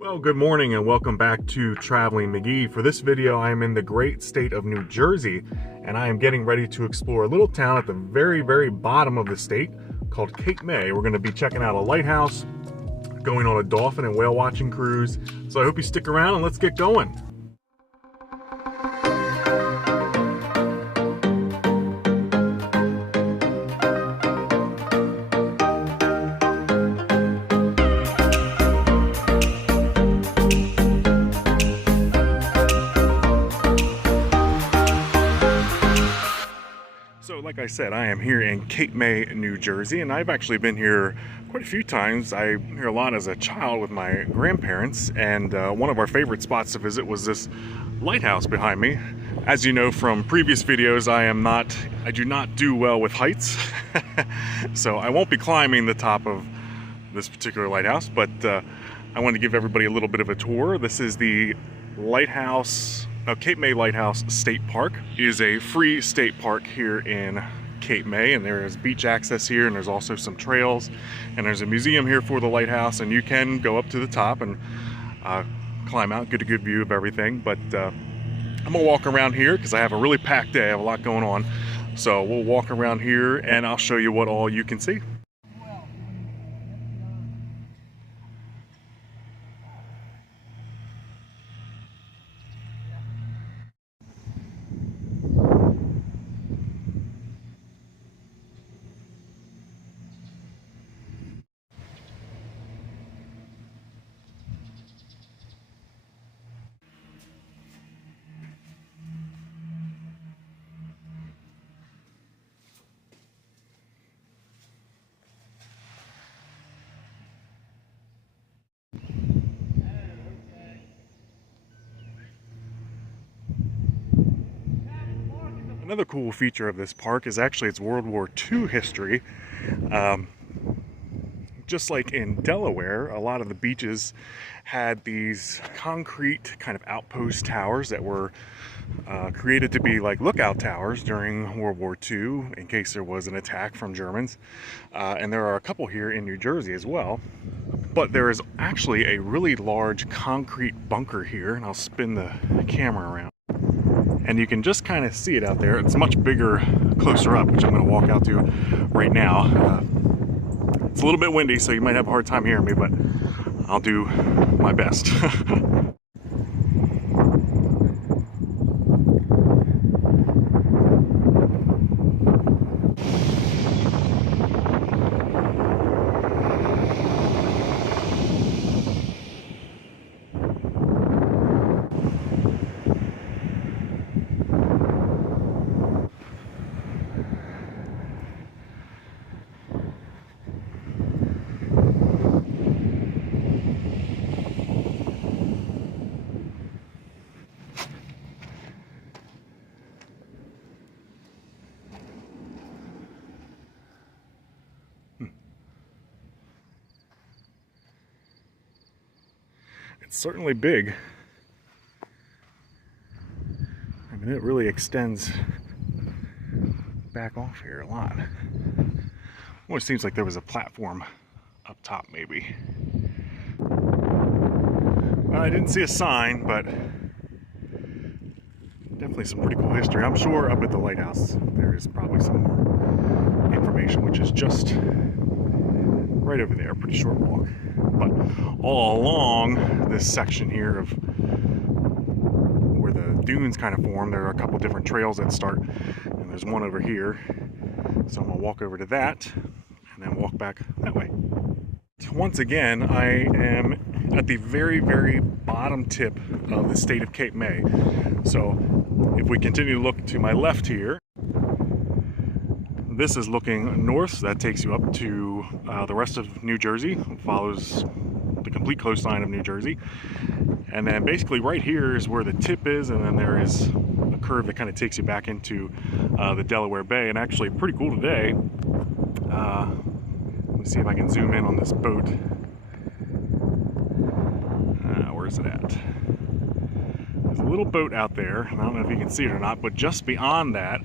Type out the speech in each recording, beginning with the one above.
Well, good morning and welcome back to Traveling McGee. For this video, I am in the great state of New Jersey, and I am getting ready to explore a little town at the very bottom of the state called Cape May. We're going to be checking out a lighthouse, going on a dolphin and whale watching cruise. So I hope you stick around and let's get going. So like I said, I am here in Cape May, New Jersey, and I've actually been here quite a few times. I here a lot as a child with my grandparents, and one of our favorite spots to visit was this lighthouse behind me. As you know from previous videos, I do not do well with heights, so I won't be climbing the top of this particular lighthouse, but I want to give everybody a little bit of a tour. This is the lighthouse. Cape May Lighthouse State Park is a free state park here in Cape May, and there is beach access here, and there's also some trails, and there's a museum here for the lighthouse, and you can go up to the top and climb out, get a good view of everything. But I'm gonna walk around here because I have a really packed day. I have a lot going on, so we'll walk around here and I'll show you what all you can see. Another cool feature of this park is actually its World War II history. Just like in Delaware, a lot of the beaches had these concrete kind of outpost towers that were created to be like lookout towers during World War II in case there was an attack from Germans. And there are a couple here in New Jersey as well. But there is actually a really large concrete bunker here, and I'll spin the camera around. And you can just kind of see it out there. It's much bigger closer up, which I'm going to walk out to right now. It's a little bit windy, so you might have a hard time hearing me, but I'll do my best. It's certainly big. I mean, it really extends back off here a lot. Almost seems like there was a platform up top, maybe. Well, I didn't see a sign, but definitely some pretty cool history. I'm sure up at the lighthouse there is probably some more information, which is just right over there, pretty short walk. But all along this section here of where the dunes kind of form, there are a couple different trails that start, and there's one over here. So I'm gonna walk over to that and then walk back that way. Once again, I am at the very bottom tip of the state of Cape May. So if we continue to look to my left here, this is looking north, so that takes you up to the rest of New Jersey. It follows the complete coastline of New Jersey. And then basically right here is where the tip is, and then there is a curve that kind of takes you back into the Delaware Bay. And actually pretty cool today. Let me see if I can zoom in on this boat. Where's it at? There's a little boat out there. I don't know if you can see it or not, but just beyond that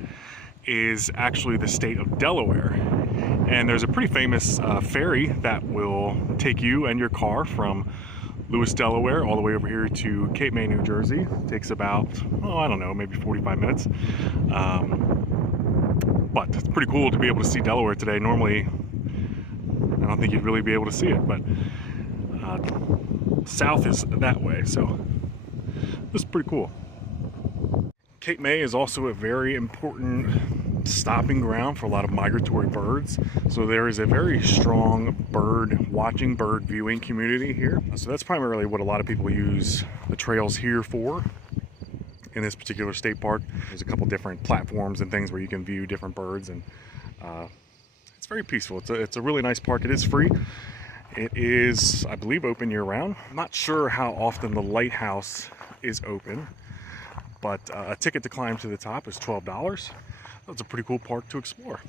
is actually the state of Delaware. And there's a pretty famous ferry that will take you and your car from Lewis, Delaware, all the way over here to Cape May, New Jersey. It takes about, oh, I don't know, maybe 45 minutes. But it's pretty cool to be able to see Delaware today. Normally, I don't think you'd really be able to see it, but south is that way, so this is pretty cool. Cape May is also a very important stopping ground for a lot of migratory birds. So there is a very strong bird watching, bird viewing community here. So that's primarily what a lot of people use the trails here for. In this particular state park, there's a couple different platforms and things where you can view different birds, and it's very peaceful. It's a really nice park. It is free. It is, I believe, open year-round. I'm not sure how often the lighthouse is open, but a ticket to climb to the top is $12. That's a pretty cool park to explore.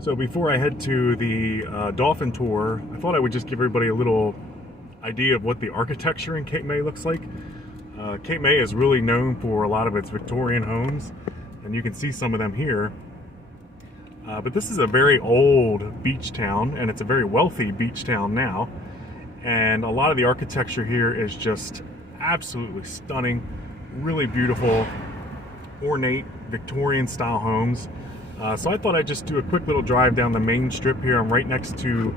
So before I head to the dolphin tour, I thought I would just give everybody a little idea of what the architecture in Cape May looks like. Cape May is really known for a lot of its Victorian homes, and you can see some of them here. But this is a very old beach town, and it's a very wealthy beach town now. And a lot of the architecture here is just absolutely stunning, really beautiful, ornate Victorian style homes. So I thought I'd just do a quick little drive down the main strip here. I'm right next to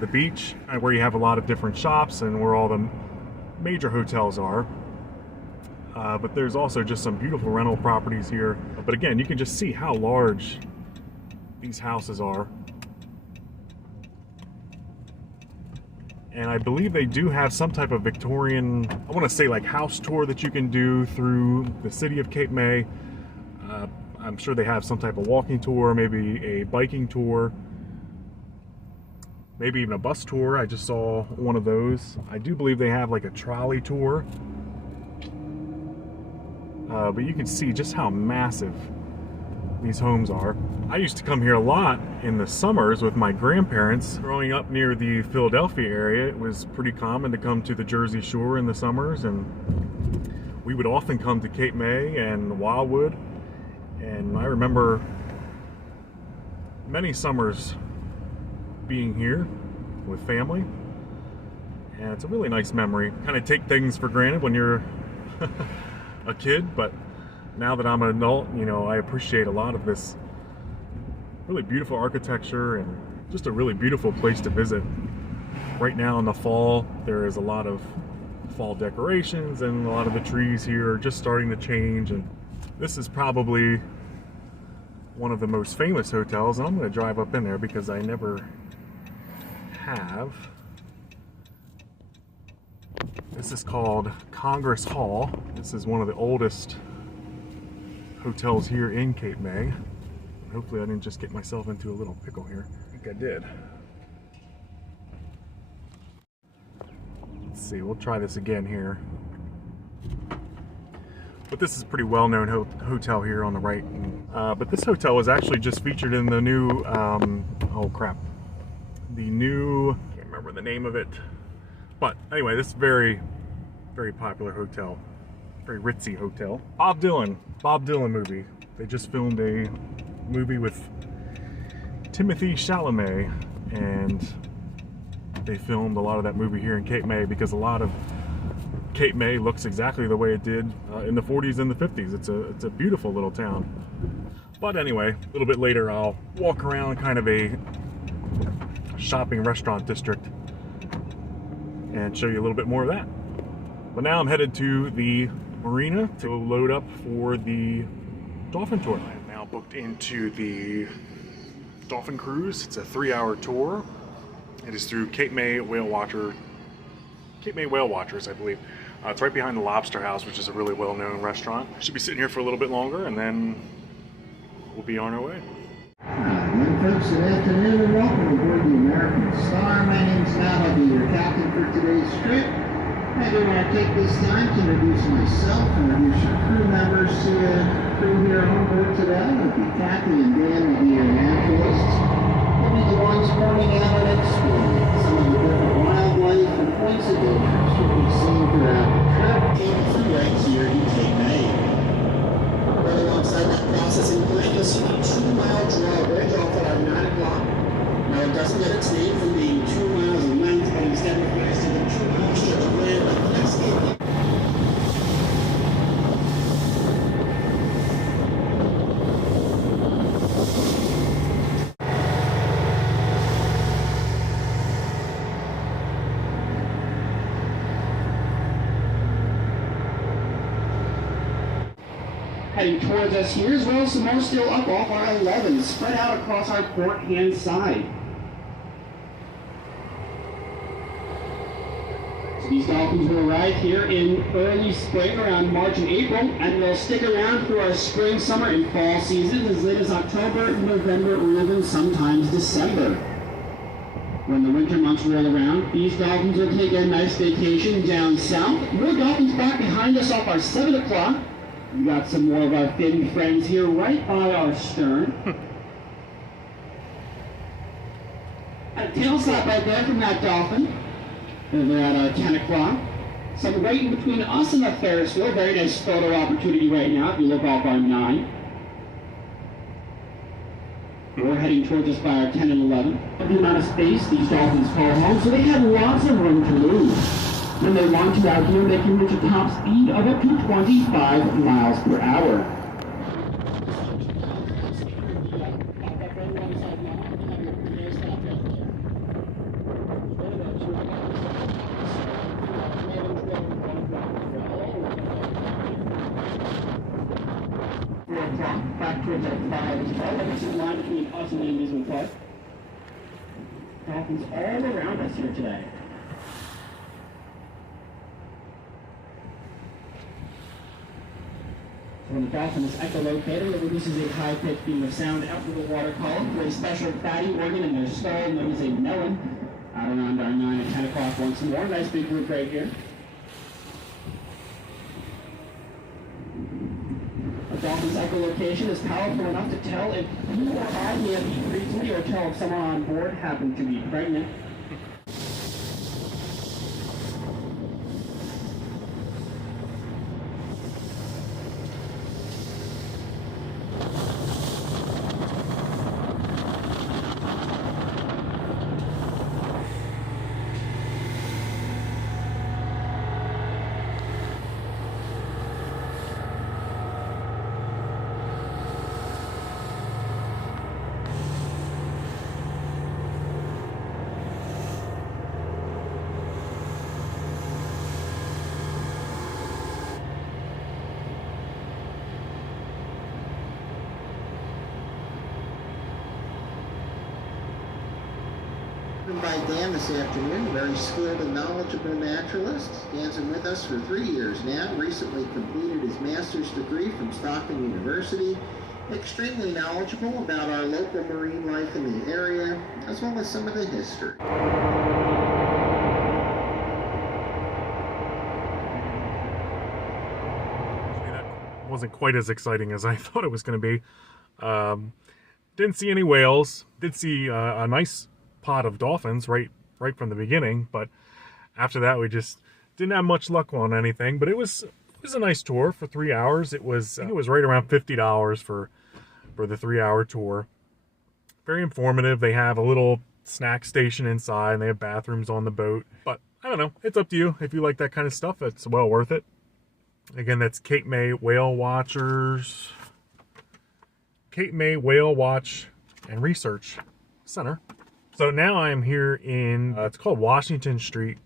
the beach, where you have a lot of different shops and where all the major hotels are. But there's also just some beautiful rental properties here. But again, you can just see how large these houses are. And I believe they do have some type of Victorian, I want to say like house tour that you can do through the city of Cape May. I'm sure they have some type of walking tour, maybe a biking tour, maybe even a bus tour. I just saw one of those. I do believe they have like a trolley tour. But you can see just how massive these homes are. I used to come here a lot in the summers with my grandparents. Growing up near the Philadelphia area, it was pretty common to come to the Jersey Shore in the summers, and we would often come to Cape May and Wildwood. And I remember many summers being here with family, and it's a really nice memory. Kind of take things for granted when you're a kid, but now that I'm an adult, you know, I appreciate a lot of this really beautiful architecture and just a really beautiful place to visit. Right now in the fall, there is a lot of fall decorations, and a lot of the trees here are just starting to change, and this is probably one of the most famous hotels, and I'm going to drive up in there because I never have. This is called Congress Hall. This is one of the oldest hotels here in Cape May. Hopefully I didn't just get myself into a little pickle here. I think I did. Let's see, we'll try this again here. But this is a pretty well-known hotel here on the right. But this hotel was actually just featured in the new, oh crap, the new, I can't remember the name of it. But anyway, this very, very popular hotel, very ritzy hotel. Bob Dylan movie. They just filmed a movie with Timothy Chalamet, and they filmed a lot of that movie here in Cape May because a lot of Cape May looks exactly the way it did in the 40s and the 50s. It's a beautiful little town. But anyway, a little bit later I'll walk around kind of a shopping restaurant district and show you a little bit more of that. But now I'm headed to the marina to load up for the dolphin tour. I am now booked into the dolphin cruise. It's a 3-hour tour. It is through Cape May Whale Watchers, I believe. It's right behind the Lobster House, which is a really well-known restaurant. Should be sitting here for a little bit longer, and then we'll be on our way. Folks, good afternoon and welcome aboard the American Star. My name's Matt. I'll be your captain for today's trip. I do want to take this time to introduce myself, introduce your crew members to the crew here on board today. It'll be Kathy and Dan, will be your naturalists. They'll be the ones pointing out and exploring some of the different wildlife and points of interest you'll be seeing throughout the trip. Came through right here in Cape May. Right alongside that processing plant, you'll see the 2-mile drawbridge off at our 9 o'clock. Now, it doesn't get its name from being 2 miles in length, but instead refers to the 2-mile stretch of land that connects Cape. Heading towards us here, as well as some more still up off our 11, spread out across our port hand side. So these dolphins will arrive here in early spring, around March and April, and they'll stick around through our spring, summer, and fall seasons as late as October, November, or even sometimes December. When the winter months roll around, these dolphins will take a nice vacation down south. More dolphins back behind us off our 7 o'clock. We got some more of our fin friends here right by our stern. A tail slap right there from that dolphin. And they're at our 10 o'clock. Some right in between us and the Ferris wheel. Very nice photo opportunity right now if you look off our 9. We're heading towards us by our 10 and 11. The amount of space these dolphins call home, so they have lots of room to move. When they want to out here, they can reach a top speed of up to 25 miles per hour. Back towards our 5 as well. Line between us and the amusement park. Dolphins all around us here today. When the dolphin is echolocated, it releases a high-pitched beam of sound out through the water column for a special fatty organ in their skull known as a melon. Out around our 9 and 10 o'clock once more. Nice big group right here. A dolphin's echolocation is powerful enough to tell if you or I may have eaten recently, or tell if someone on board happened to be pregnant. By Dan this afternoon, a very skilled and knowledgeable naturalist. Dan's been with us for 3 years now, recently completed his master's degree from Stockton University, extremely knowledgeable about our local marine life in the area, as well as some of the history. That wasn't quite as exciting as I thought it was going to be. Didn't see any whales, did see a nice pod of dolphins right from the beginning, but after that we just didn't have much luck on anything. But it was a nice tour for 3 hours. I think it was right around $50 for the 3-hour tour. Very informative. They have a little snack station inside and they have bathrooms on the boat. But I don't know, it's up to you. If you like that kind of stuff, it's well worth it. Again, that's Cape May Whale Watchers, Cape May Whale Watch and Research Center. So now I'm here in, it's called Washington Street.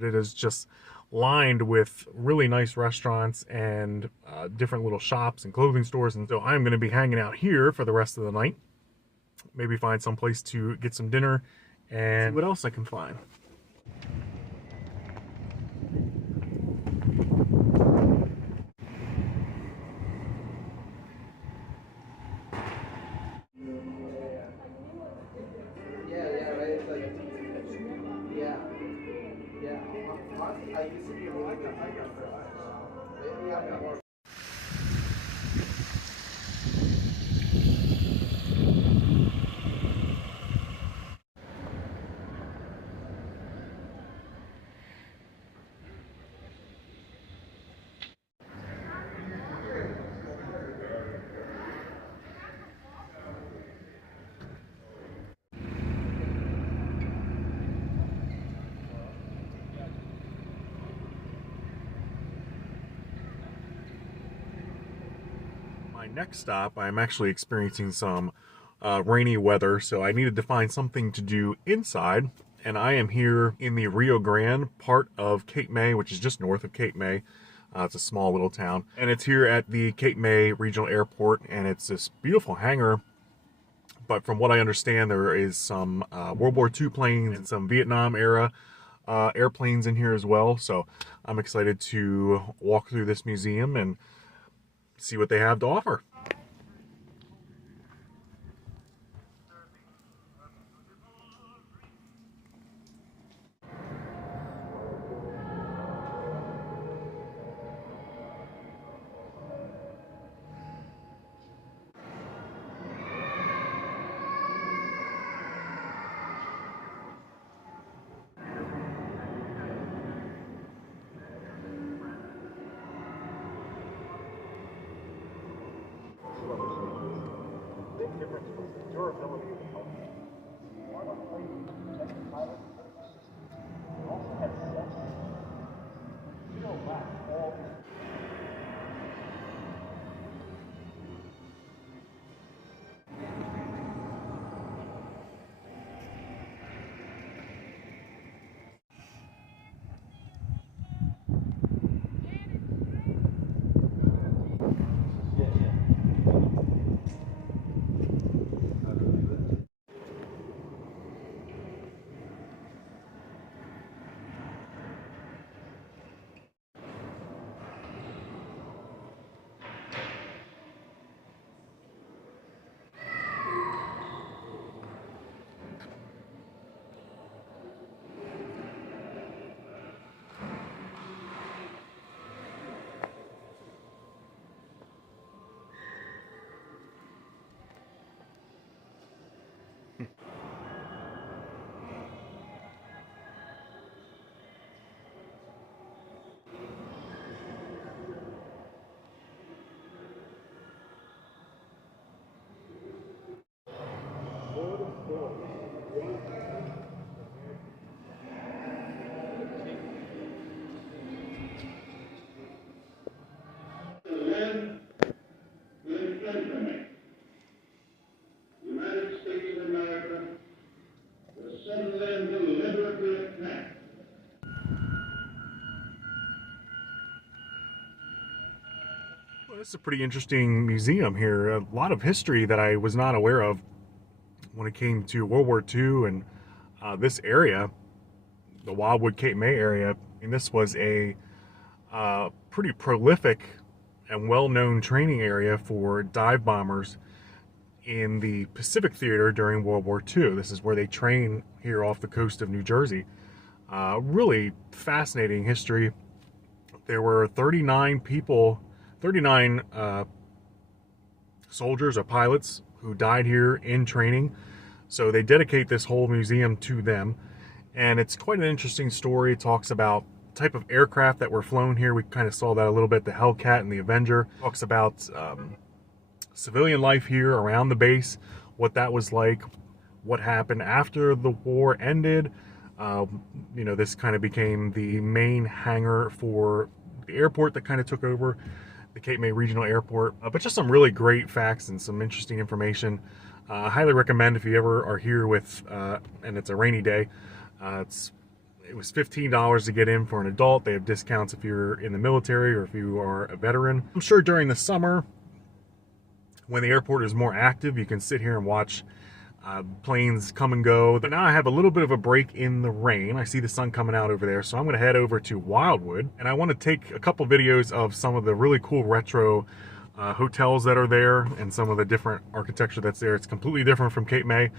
It is just lined with really nice restaurants and different little shops and clothing stores. And so I'm going to be hanging out here for the rest of the night. Maybe find some place to get some dinner and see what else I can find. My next stop, I'm actually experiencing some rainy weather, so I needed to find something to do inside. And I am here in the Rio Grande part of Cape May, which is just north of Cape May. It's a small little town. And it's here at the Cape May Regional Airport, and it's this beautiful hangar. But from what I understand, there is some World War II planes and some Vietnam era airplanes in here as well. So I'm excited to walk through this museum and see what they have to offer. United States of America was suddenly deliberately attacked. Well, it's a pretty interesting museum here. A lot of history that I was not aware of when it came to World War II and this area, the Wildwood Cape May area. And this was a pretty prolific and well-known training area for dive bombers in the Pacific Theater during World War II. This is where they train here off the coast of New Jersey. Really fascinating history. There were 39 people, 39 soldiers or pilots who died here in training. So they dedicate this whole museum to them. And it's quite an interesting story. It talks about type of aircraft that were flown here. We kind of saw that a little bit, the Hellcat and the Avenger. Talks about civilian life here around the base, what that was like, what happened after the war ended. You know, this kind of became the main hangar for the airport that kind of took over the Cape May Regional Airport. But just some really great facts and some interesting information. I highly recommend if you ever are here with, and it's a rainy day, it was $15 to get in for an adult. They have discounts if you're in the military or if you are a veteran. I'm sure during the summer, when the airport is more active, you can sit here and watch planes come and go. But now I have a little bit of a break in the rain. I see the sun coming out over there, so I'm going to head over to Wildwood, and I want to take a couple videos of some of the really cool retro hotels that are there and some of the different architecture that's there. It's completely different from Cape May.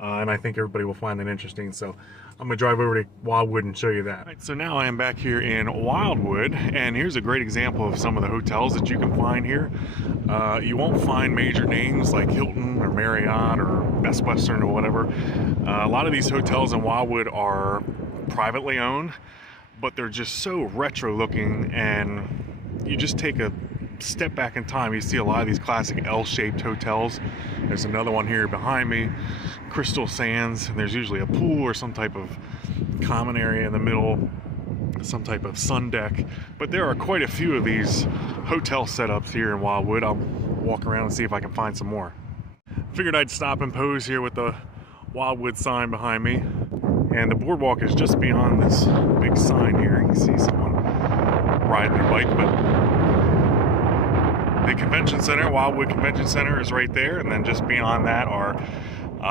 and I think everybody will find it interesting. So I'm gonna drive over to Wildwood and show you that. All right, so now I am back here in Wildwood, and here's a great example of some of the hotels that you can find here. You won't find major names like Hilton or Marriott or Best Western or whatever. A lot of these hotels in Wildwood are privately owned, but they're just so retro looking, and you just take a step back in time, you see a lot of these classic L-shaped hotels. There's another one here behind me, Crystal Sands, and there's usually a pool or some type of common area in the middle, some type of sun deck. But there are quite a few of these hotel setups here in Wildwood. I'll walk around and see if I can find some more. Figured I'd stop and pose here with the Wildwood sign behind me, and the boardwalk is just beyond this big sign here. You can see someone riding their bike, but the convention center, Wildwood Convention Center, is right there, and then just beyond that are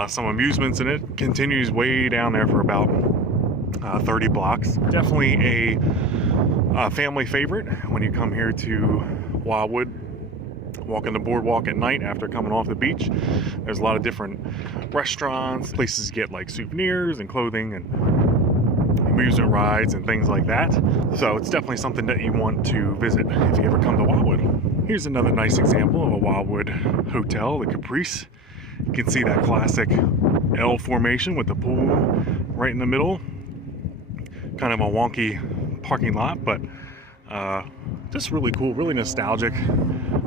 some amusements, and it continues way down there for about 30 blocks. Definitely a family favorite when you come here to Wildwood. Walking the boardwalk at night after coming off the beach. There's a lot of different restaurants, places to get like souvenirs and clothing and amusement rides and things like that. So it's definitely something that you want to visit if you ever come to Wildwood. Here's another nice example of a Wildwood hotel, the Caprice. You can see that classic L formation with the pool right in the middle. Kind of a wonky parking lot, but just really cool, really nostalgic.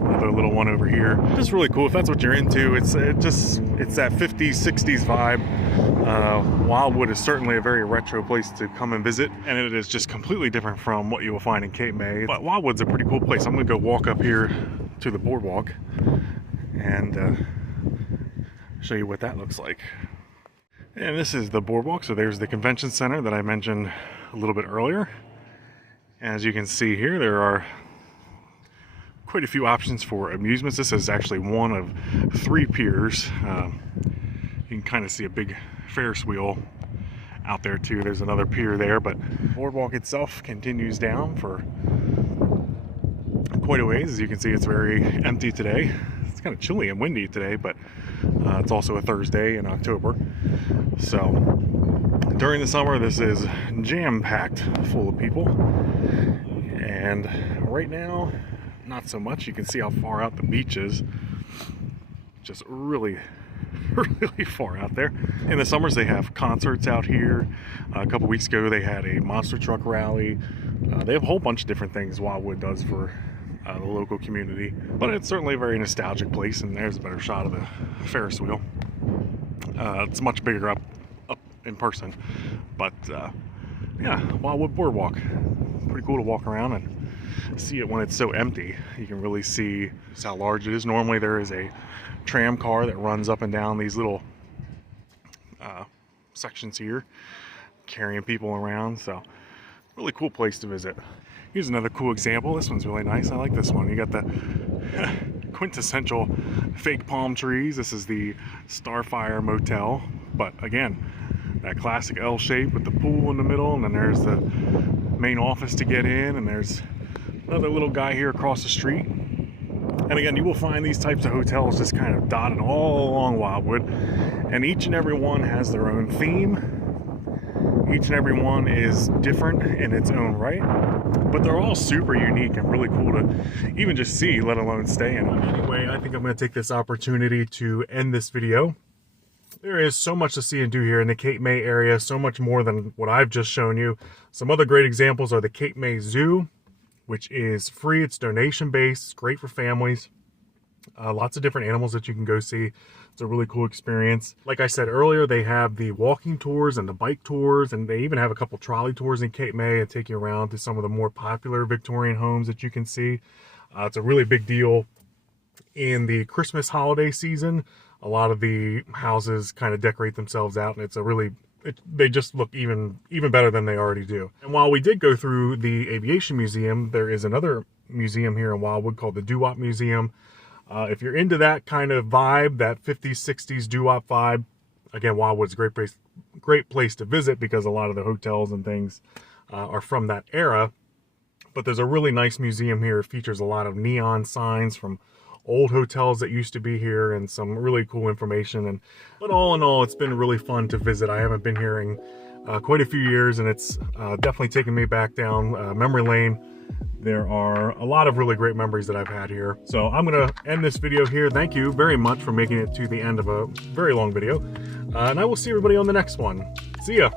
Another little one over here. Just really cool if that's what you're into. It's that 50s, 60s vibe. Wildwood is certainly a very retro place to come and visit, and it is just completely different from what you will find in Cape May. But Wildwood's a pretty cool place. I'm gonna go walk up here to the boardwalk and show you what that looks like. And this is the boardwalk. So there's the convention center that I mentioned a little bit earlier. As you can see here, there are quite a few options for amusements. This is actually one of 3 piers. You can kind of see a big Ferris wheel out there too. There's another pier there, but the boardwalk itself continues down for quite a ways. As you can see, it's very empty today. It's kind of chilly and windy today, but it's also a Thursday in October. So during the summer, this is jam-packed full of people. And right now, not so much. You can see how far out the beach is. Just really far out there. In the summers, they have concerts out here. A couple weeks ago, they had a monster truck rally. They have a whole bunch of different things Wildwood does for the local community. But it's certainly a very nostalgic place, and there's a better shot of the Ferris wheel. It's much bigger up in person. But yeah, Wildwood Boardwalk. Pretty cool to walk around and see it when it's so empty. You can really see just how large it is. Normally there is a tram car that runs up and down these little sections here, carrying people around. So really cool place to visit. Here's another cool example. This one's really nice. I like this one. You got the quintessential fake palm trees. This is the Starfire Motel, but again, that classic L shape with the pool in the middle, and then there's the main office to get in, and there's another little guy here across the street. And again, you will find these types of hotels just kind of dotted all along Wildwood, and each and every one has their own theme. Each and every one is different in its own right, but they're all super unique and really cool to even just see, let alone stay in them. Anyway, I think I'm going to take this opportunity to end this video. There is so much to see and do here in the Cape May area, so much more than what I've just shown you. Some other great examples are the Cape May Zoo, which is free. It's donation-based, great for families. Lots of different animals that you can go see. It's a really cool experience. Like I said earlier, they have the walking tours and the bike tours, and they even have a couple trolley tours in Cape May and take you around to some of the more popular Victorian homes that you can see. It's a really big deal in the Christmas holiday season. A lot of the houses kind of decorate themselves out, and it's a really, they just look even better than they already do. And while we did go through the Aviation Museum, there is another museum here in Wildwood called the Doo-Wop Museum. If you're into that kind of vibe, that 50s, 60s doo-wop vibe, again, Wildwood's a great place to visit because a lot of the hotels and things are from that era. But there's a really nice museum here. It features a lot of neon signs from old hotels that used to be here and some really cool information. But all in all, it's been really fun to visit. I haven't been here in quite a few years, and it's definitely taken me back down memory lane. There are a lot of really great memories that I've had here. So I'm gonna end this video here. Thank you very much for making it to the end of a very long video. And I will see everybody on the next one. See ya.